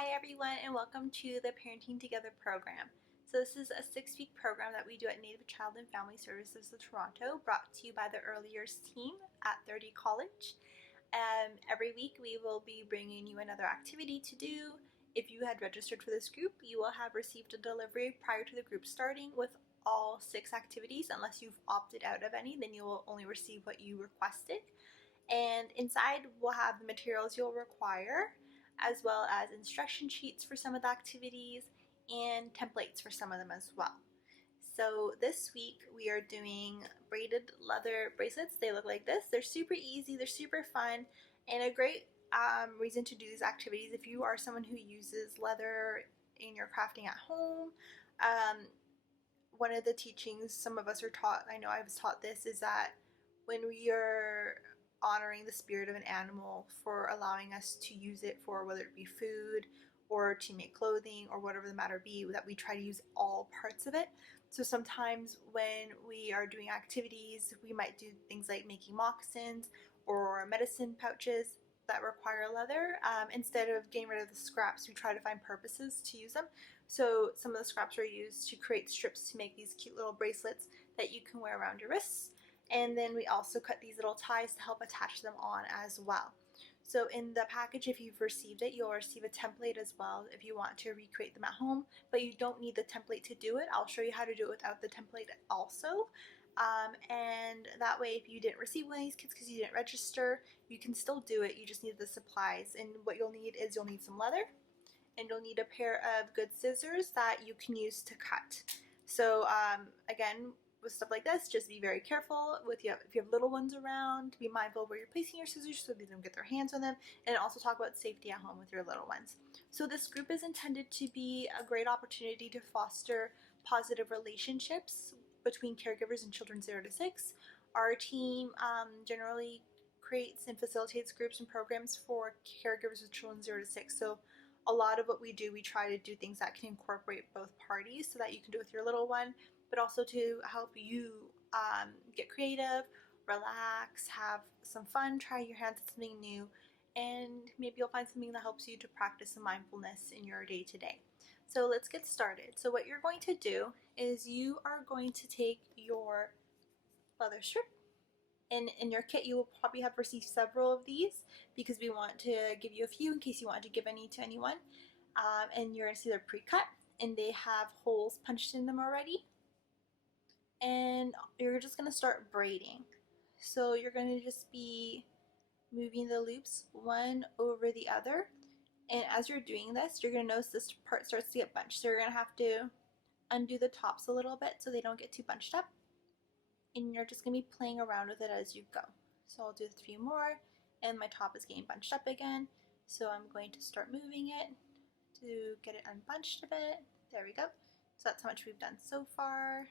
Hi everyone and welcome to the Parenting Together program. So this is a 6-week program that we do at Native Child and Family Services of Toronto, brought to you by the Early Years team at 30 College. Every week we will be bringing you another activity to do. If you had registered for this group, you will have received a delivery prior to the group starting with all 6 activities. Unless you've opted out of any, then you will only receive what you requested. And inside we'll have the materials you'll require, as well as instruction sheets for some of the activities and templates for some of them as well. So this week we are doing braided leather bracelets. They look like this. They're super easy, they're super fun, and a great reason to do these activities if you are someone who uses leather in your crafting at home. One of the teachings some of us are taught, I know I was taught this, is that when we are honoring the spirit of an animal for allowing us to use it for whether it be food or to make clothing or whatever the matter be, that we try to use all parts of it. So sometimes when we are doing activities, we might do things like making moccasins or medicine pouches that require leather. Instead of getting rid of the scraps, we try to find purposes to use them. So some of the scraps are used to create strips to make these cute little bracelets that you can wear around your wrists. And then we also cut these little ties to help attach them on as well. So in the package, if you've received it, you'll receive a template as well if you want to recreate them at home, but you don't need the template to do it. I'll show you how to do it without the template also. And that way, if you didn't receive one of these kits because you didn't register, you can still do it. You just need the supplies. And what you'll need is you'll need some leather, and you'll need a pair of good scissors that you can use to cut. So again, with stuff like this, just be very careful if you have little ones around. Be mindful where you're placing your scissors so they don't get their hands on them, and also talk about safety at home with your little ones. So this group is intended to be a great opportunity to foster positive relationships between caregivers and children 0 to 6. Our team generally creates and facilitates groups and programs for caregivers with children 0 to 6. So a lot of what we do, we try to do things that can incorporate both parties so that you can do it with your little one, but also to help you get creative, relax, have some fun, try your hands at something new, and maybe you'll find something that helps you to practice some mindfulness in your day-to-day. So let's get started. So what you're going to do is you are going to take your leather strip, and in your kit you will probably have received several of these because we want to give you a few in case you want to give any to anyone. And you're going to see they're pre-cut and they have holes punched in them already. And you're just going to start braiding. So you're going to just be moving the loops one over the other, and as you're doing this, you're going to notice this part starts to get bunched, so you're going to have to undo the tops a little bit so they don't get too bunched up, and you're just going to be playing around with it as you go. So I'll do a few more, and my top is getting bunched up again, so I'm going to start moving it to get it unbunched a bit. There we go. So that's how much we've done so far.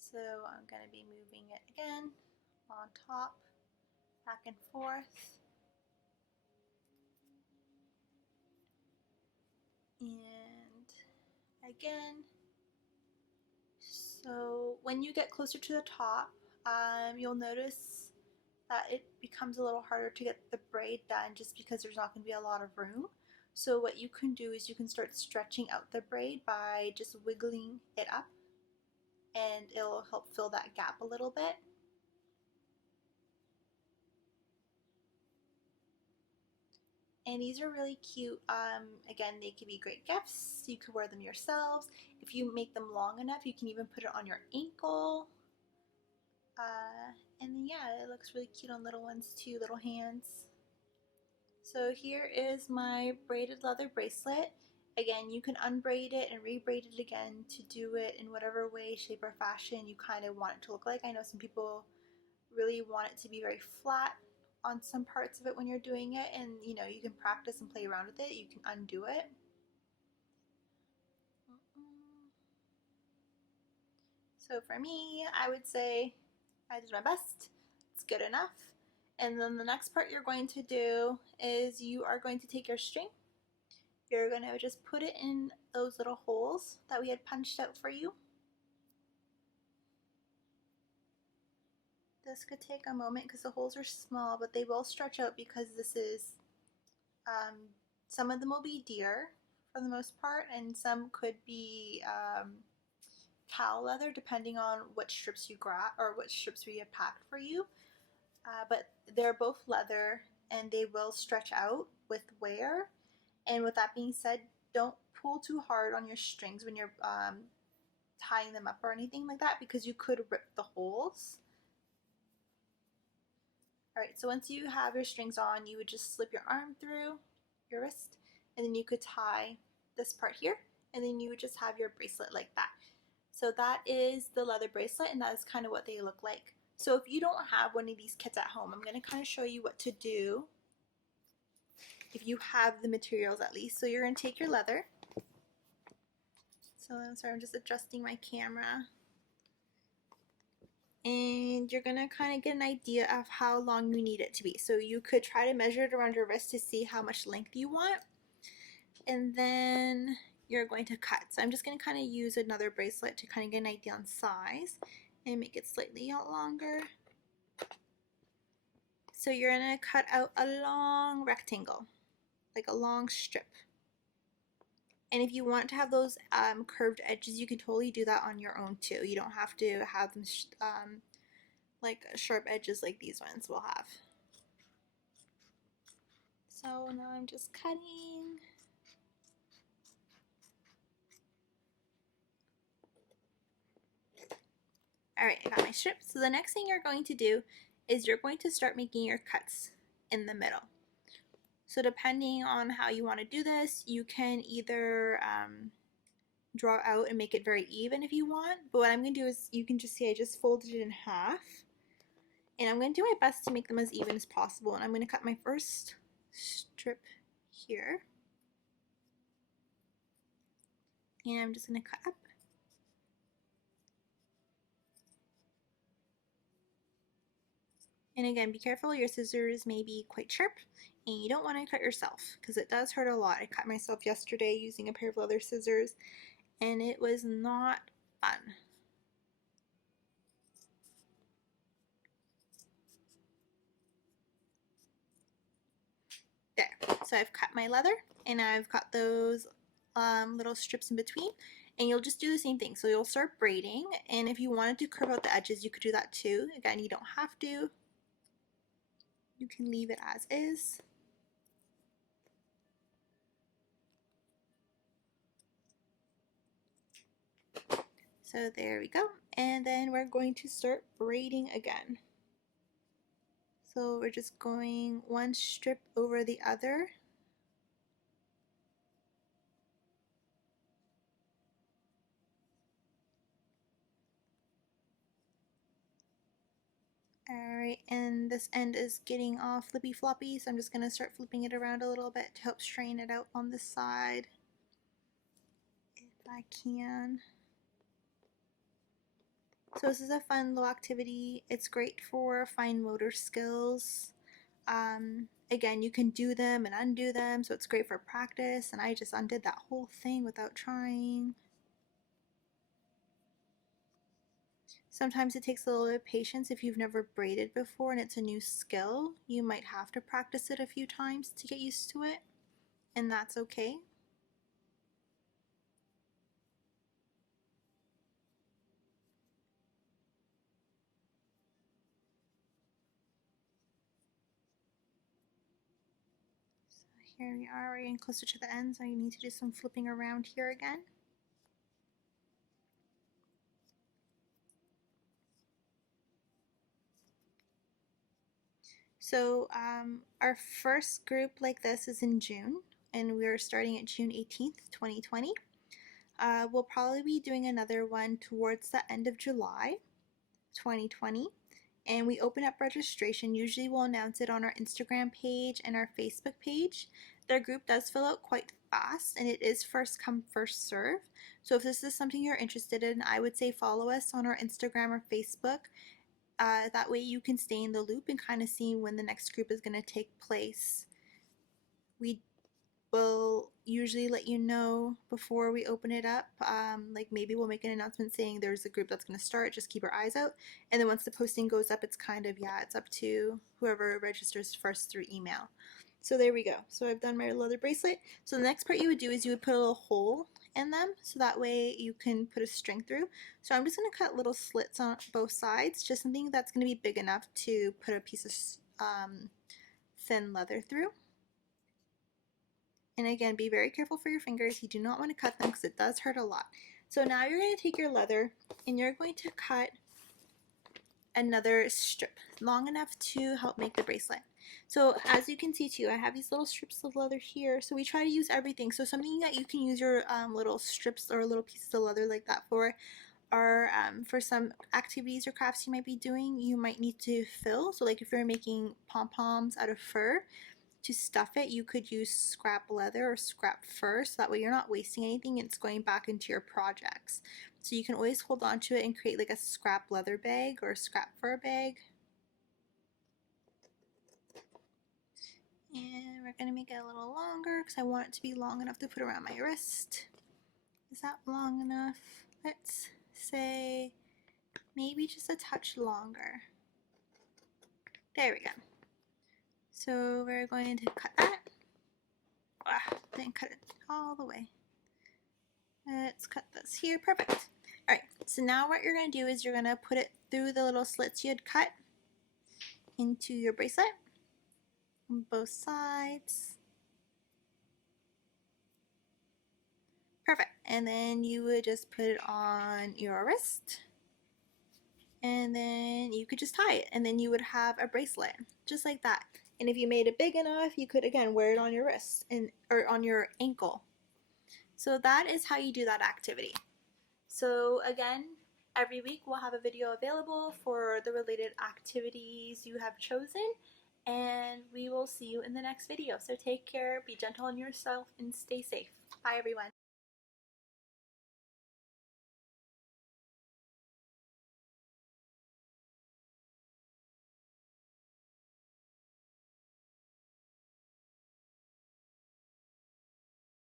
So I'm going to be moving it again on top, back and forth. And again. So when you get closer to the top, you'll notice that it becomes a little harder to get the braid done just because there's not going to be a lot of room. So what you can do is you can start stretching out the braid by just wiggling it up, and it'll help fill that gap a little bit. And these are really cute. Again, they can be great gifts. You could wear them yourselves. If you make them long enough, you can even put it on your ankle. And then yeah, it looks really cute on little ones too, little hands. So here is my braided leather bracelet. Again, you can unbraid it and rebraid it again to do it in whatever way, shape, or fashion you kind of want it to look like. I know some people really want it to be very flat on some parts of it when you're doing it, and you know, you can practice and play around with it. You can undo it. So for me, I would say I did my best. It's good enough. And then the next part you're going to do is you are going to take your string. You're going to just put it in those little holes that we had punched out for you. This could take a moment because the holes are small, but they will stretch out because this is Some of them will be deer for the most part, and some could be cow leather, depending on what strips you grab or what strips we have packed for you. But they're both leather, and they will stretch out with wear. And with that being said, don't pull too hard on your strings when you're tying them up or anything like that, because you could rip the holes. Alright, so once you have your strings on, you would just slip your arm through your wrist, and then you could tie this part here, and then you would just have your bracelet like that. So that is the leather bracelet, and that is kind of what they look like. So if you don't have one of these kits at home, I'm going to kind of show you what to do if you have the materials at least. So you're going to take your leather. So I'm sorry, I'm just adjusting my camera. And you're gonna kind of get an idea of how long you need it to be. So you could try to measure it around your wrist to see how much length you want, and then you're going to cut. So I'm just going to kind of use another bracelet to kind of get an idea on size and make it slightly longer. So you're going to cut out a long rectangle, like a long strip. And if you want to have those curved edges, you can totally do that on your own too. You don't have to have them like sharp edges like these ones will have. So now I'm just cutting. Alright, I got my strip. So the next thing you're going to do is you're going to start making your cuts in the middle. So depending on how you want to do this, you can either draw out and make it very even if you want, but what I'm going to do is, you can just see I just folded it in half, and I'm going to do my best to make them as even as possible. And I'm going to cut my first strip here, and I'm just going to cut up. And again, be careful, your scissors may be quite sharp, and you don't want to cut yourself because it does hurt a lot. I cut myself yesterday using a pair of leather scissors, and it was not fun. There, so I've cut my leather, and I've got those little strips in between, and you'll just do the same thing. So you'll start braiding, and if you wanted to curve out the edges, you could do that too. Again, you don't have to. You can leave it as is. So there we go, and then we're going to start braiding again. So we're just going one strip over the other. Alright, and this end is getting all flippy floppy, so I'm just going to start flipping it around a little bit to help straighten it out on this side, if I can. So this is a fun little activity. It's great for fine motor skills. Again, you can do them and undo them, so it's great for practice, and I just undid that whole thing without trying. Sometimes it takes a little bit of patience if you've never braided before and it's a new skill. You might have to practice it a few times to get used to it, and that's okay. So here we are, we're getting closer to the end, so you need to do some flipping around here again. So our first group like this is in June, and we're starting at June 18th, 2020. We'll probably be doing another one towards the end of July 2020, and we open up registration. Usually we'll announce it on our Instagram page and our Facebook page. Their group does fill out quite fast, and it is first come, first serve. So if this is something you're interested in, I would say follow us on our Instagram or Facebook. That way you can stay in the loop and kind of see when the next group is going to take place. We will usually let you know before we open it up. Like maybe we'll make an announcement saying there's a group that's going to start, just keep your eyes out. And then once the posting goes up, it's kind of, yeah, it's up to whoever registers first through email. So there we go. So I've done my leather bracelet. So the next part you would do is you would put a little hole in them so that way you can put a string through. So I'm just going to cut little slits on both sides, just something that's going to be big enough to put a piece of thin leather through. And again, be very careful for your fingers. You do not want to cut them because it does hurt a lot. So now you're going to take your leather and you're going to cut another strip long enough to help make the bracelet. So as you can see too, I have these little strips of leather here. So we try to use everything. So something that you can use your little strips or little pieces of leather like that for are for some activities or crafts you might be doing, you might need to fill. So like if you're making pom-poms out of fur, to stuff it, you could use scrap leather or scrap fur, so that way you're not wasting anything, it's going back into your projects. So you can always hold on to it and create like a scrap leather bag or a scrap fur bag. And we're going to make it a little longer because I want it to be long enough to put around my wrist. Is that long enough? Let's say maybe just a touch longer. There we go. So we're going to cut that. Then cut it all the way. Let's cut this here. Perfect. Alright, so now what you're going to do is you're going to put it through the little slits you had cut into your bracelet on both sides. Perfect. And then you would just put it on your wrist. And then you could just tie it. And then you would have a bracelet. Just like that. And if you made it big enough, you could again wear it on your wrist or on your ankle. So that is how you do that activity. So again, every week we'll have a video available for the related activities you have chosen, and we will see you in the next video. So take care, be gentle on yourself, and stay safe. Bye everyone.